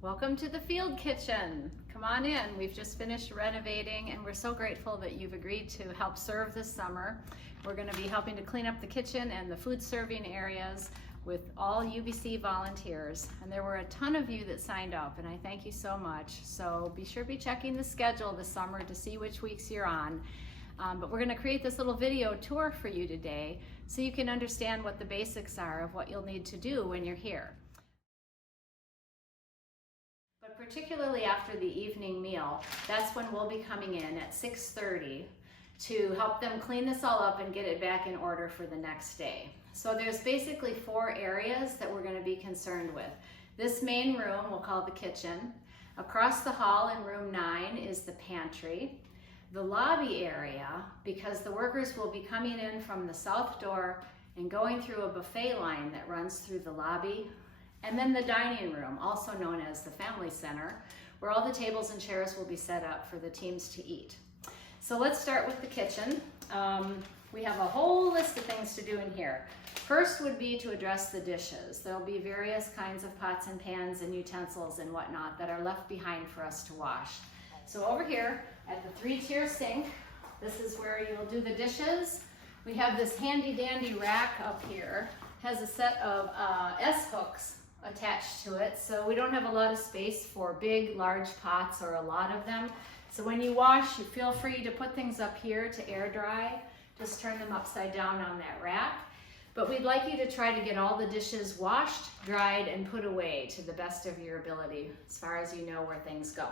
Welcome to the field kitchen. Come on in. We've just finished renovating and we're so grateful that you've agreed to help serve this summer. We're going to be helping to clean up the kitchen and the food serving areas with all UBC volunteers. And there were a ton of you that signed up and I thank you so much. So be sure to be checking the schedule this summer to see which weeks you're on. But we're going to create this little video tour for you today so you can understand what the basics are of what you'll need to do when you're here. But particularly after the evening meal, that's when we'll be coming in at 6:30 to help them clean this all up and get it back in order for the next day. So there's basically 4 areas that we're going to be concerned with. This main room we'll call the kitchen. Across the hall in room 9 is the pantry. The lobby area, because the workers will be coming in from the south door and going through a buffet line that runs through the lobby. And then the dining room, also known as the family center, where all the tables and chairs will be set up for the teams to eat. So let's start with the kitchen. We have a whole list of things to do in here. First would be to address the dishes. There'll be various kinds of pots and pans and utensils and whatnot that are left behind for us to wash. So over here at the 3-tier sink, this is where you'll do the dishes. We have this handy dandy rack up here. Has a set of S-hooks attached to it, so we don't have a lot of space for big, large pots or a lot of them. So when you wash, you feel free to put things up here to air dry. Just turn them upside down on that rack. But we'd like you to try to get all the dishes washed, dried, and put away to the best of your ability as far as you know where things go.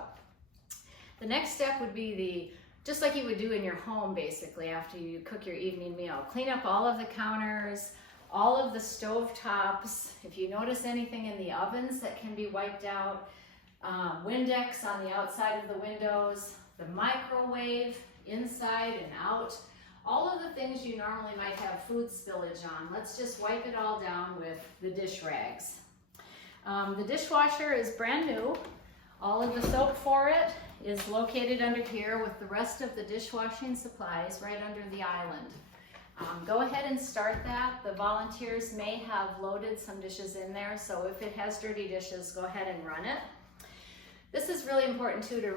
The next step would be just like you would do in your home basically after you cook your evening meal. Clean up all of the counters, all of the stove tops. If you notice anything in the ovens that can be wiped out, Windex on the outside of the windows, the microwave inside and out, all of the things you normally might have food spillage on, let's just wipe it all down with the dish rags. The dishwasher is brand new. All of the soap for it is located under here with the rest of the dishwashing supplies right under the island. Go ahead and start that. The volunteers may have loaded some dishes in there, so if it has dirty dishes, go ahead and run it. This is really important too to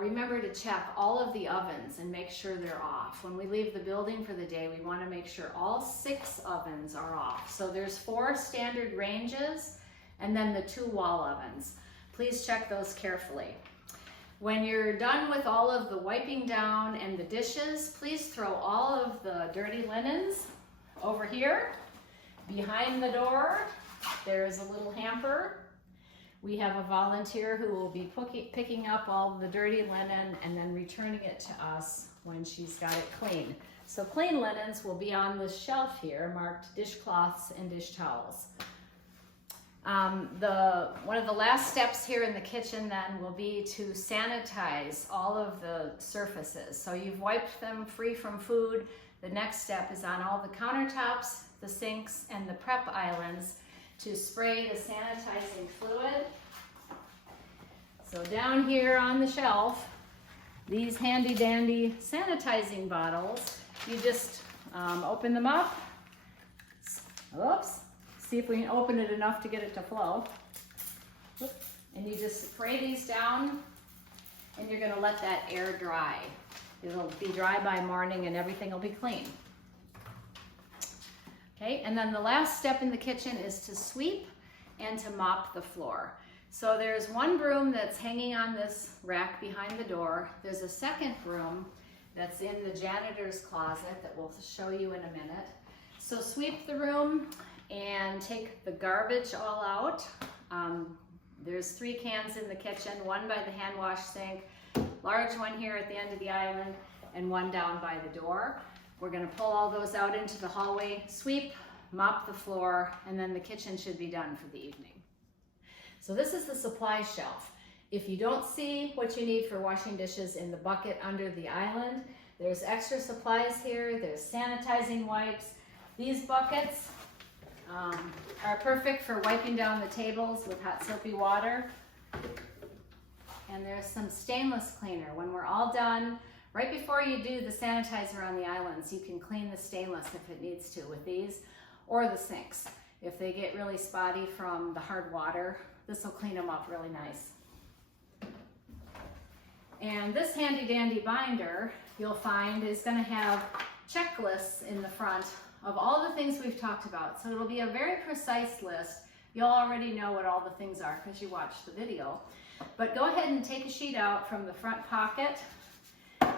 remember to check all of the ovens and make sure they're off. When we leave the building for the day, we want to make sure all 6 ovens are off. So there's 4 standard ranges and then the 2 wall ovens. Please check those carefully. When you're done with all of the wiping down and the dishes, please throw all of the dirty linens over here. Behind the door, there's a little hamper. We have a volunteer who will be picking up all the dirty linen and then returning it to us when she's got it clean. So clean linens will be on this shelf here, marked dishcloths and dish towels. One of the last steps here in the kitchen then will be to sanitize all of the surfaces. So you've wiped them free from food. The next step is on all the countertops, the sinks, and the prep islands to spray the sanitizing fluid. So down here on the shelf, these handy dandy sanitizing bottles, you just open them up. Oops. See if we can open it enough to get it to flow. And you just spray these down and you're gonna let that air dry. It'll be dry by morning and everything will be clean. Okay, and then the last step in the kitchen is to sweep and to mop the floor. So there's one broom that's hanging on this rack behind the door. There's a second broom that's in the janitor's closet that we'll show you in a minute. So sweep the room and take the garbage all out. There's 3 cans in the kitchen, one by the hand wash sink, large one here at the end of the island, and one down by the door. We're gonna pull all those out into the hallway, sweep, mop the floor, and then the kitchen should be done for the evening. So this is the supply shelf. If you don't see what you need for washing dishes in the bucket under the island, there's extra supplies here, there's sanitizing wipes. These buckets are perfect for wiping down the tables with hot soapy water. And there's some stainless cleaner. When we're all done, right before you do the sanitizer on the islands, you can clean the stainless if it needs to with these, or the sinks. If they get really spotty from the hard water, This will clean them up really nice. And this handy dandy binder you'll find is going to have checklists in the front of all the things we've talked about. So it'll be a very precise list. You'll already know what all the things are because you watched the video. But go ahead and take a sheet out from the front pocket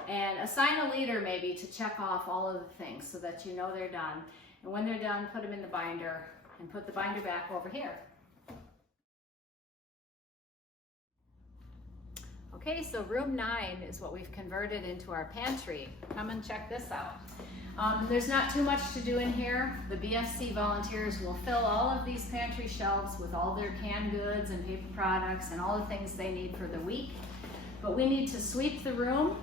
and assign a leader maybe to check off all of the things so that you know they're done. And when they're done, put them in the binder and put the binder back over here. Okay, so room 9 is what we've converted into our pantry. Come and check this out. There's not too much to do in here. The BFC volunteers will fill all of these pantry shelves with all their canned goods and paper products and all the things they need for the week. But we need to sweep the room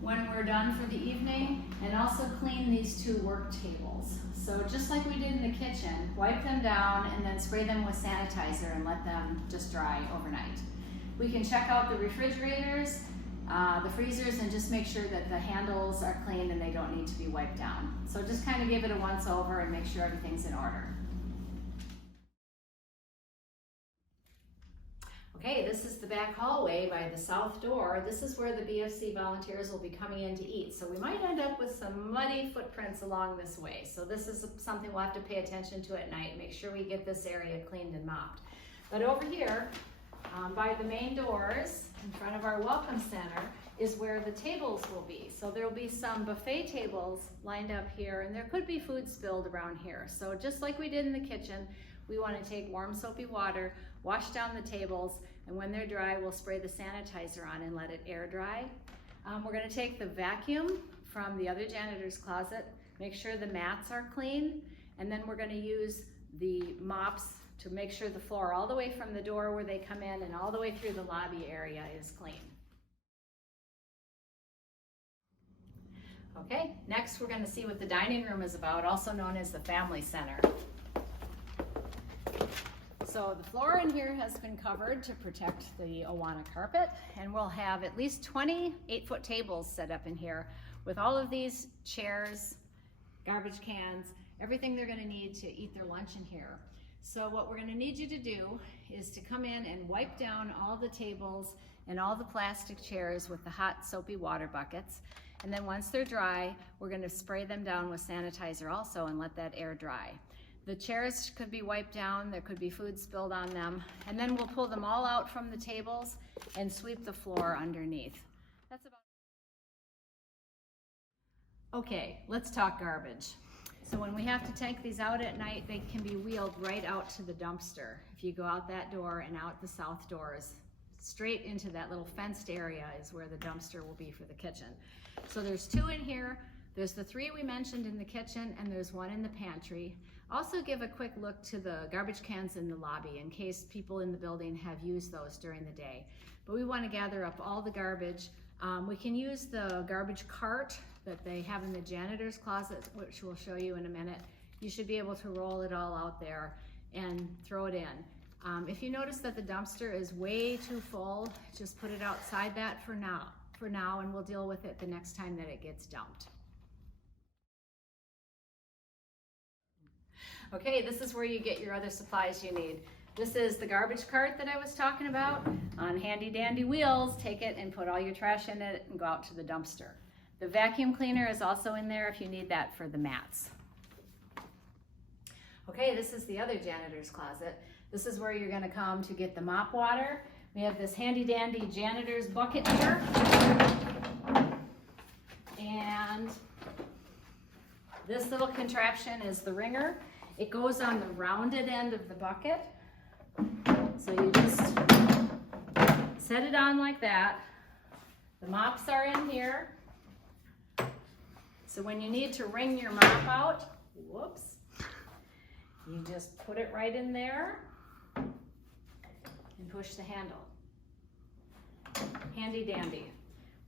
when we're done for the evening and also clean these 2 work tables. So just like we did in the kitchen, wipe them down and then spray them with sanitizer and let them just dry overnight. We can check out the refrigerators, the freezers, and just make sure that the handles are clean and they don't need to be wiped down. So just kind of give it a once over and make sure everything's in order. Okay, this is the back hallway by the south door. This is where the BFC volunteers will be coming in to eat. So we might end up with some muddy footprints along this way. So this is something we'll have to pay attention to at night. Make sure we get this area cleaned and mopped. But over here, by the main doors in front of our welcome center is where the tables will be. So there'll be some buffet tables lined up here, and there could be food spilled around here. So just like we did in the kitchen, we want to take warm soapy water, wash down the tables, and when they're dry, we'll spray the sanitizer on and let it air dry. We're going to take the vacuum from the other janitor's closet, make sure the mats are clean, and then we're going to use the mops to make sure the floor all the way from the door where they come in and all the way through the lobby area is clean. Okay, next we're going to see what the dining room is about, also known as the family center. So the floor in here has been covered to protect the Awana carpet, and we'll have at least 20 8-foot tables set up in here with all of these chairs, garbage cans, everything they're going to need to eat their lunch in here. So what we're going to need you to do is to come in and wipe down all the tables and all the plastic chairs with the hot soapy water buckets. And then once they're dry, we're going to spray them down with sanitizer also and let that air dry. The chairs could be wiped down, there could be food spilled on them, and then we'll pull them all out from the tables and sweep the floor underneath. That's about. Okay, let's talk garbage. So when we have to take these out at night, they can be wheeled right out to the dumpster. If you go out that door and out the south doors, straight into that little fenced area is where the dumpster will be for the kitchen. So there's 2 in here. There's the 3 we mentioned in the kitchen, and there's 1 in the pantry. Also give a quick look to the garbage cans in the lobby in case people in the building have used those during the day. But we want to gather up all the garbage. We can use the garbage cart that they have in the janitor's closet, which we'll show you in a minute. You should be able to roll it all out there and throw it in. If you notice that the dumpster is way too full, just put it outside that for now, and we'll deal with it the next time that it gets dumped. Okay, this is where you get your other supplies you need. This is the garbage cart that I was talking about. On handy dandy wheels, take it and put all your trash in it and go out to the dumpster. The vacuum cleaner is also in there if you need that for the mats. Okay, this is the other janitor's closet. This is where you're going to come to get the mop water. We have this handy dandy janitor's bucket here. And this little contraption is the wringer. It goes on the rounded end of the bucket. So you just set it on like that. The mops are in here. So when you need to wring your mop out, whoops, you just put it right in there and push the handle. Handy dandy.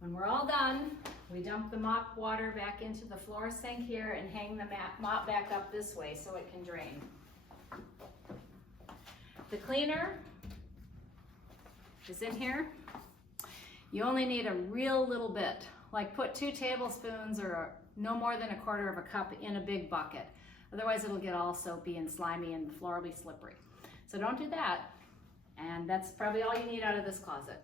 When we're all done, we dump the mop water back into the floor sink here and hang the mop back up this way so it can drain. The cleaner is in here. You only need a real little bit, like put 2 tablespoons or no more than 1/4 of a cup in a big bucket. Otherwise it'll get all soapy and slimy and the floor will be slippery. So don't do that. And that's probably all you need out of this closet.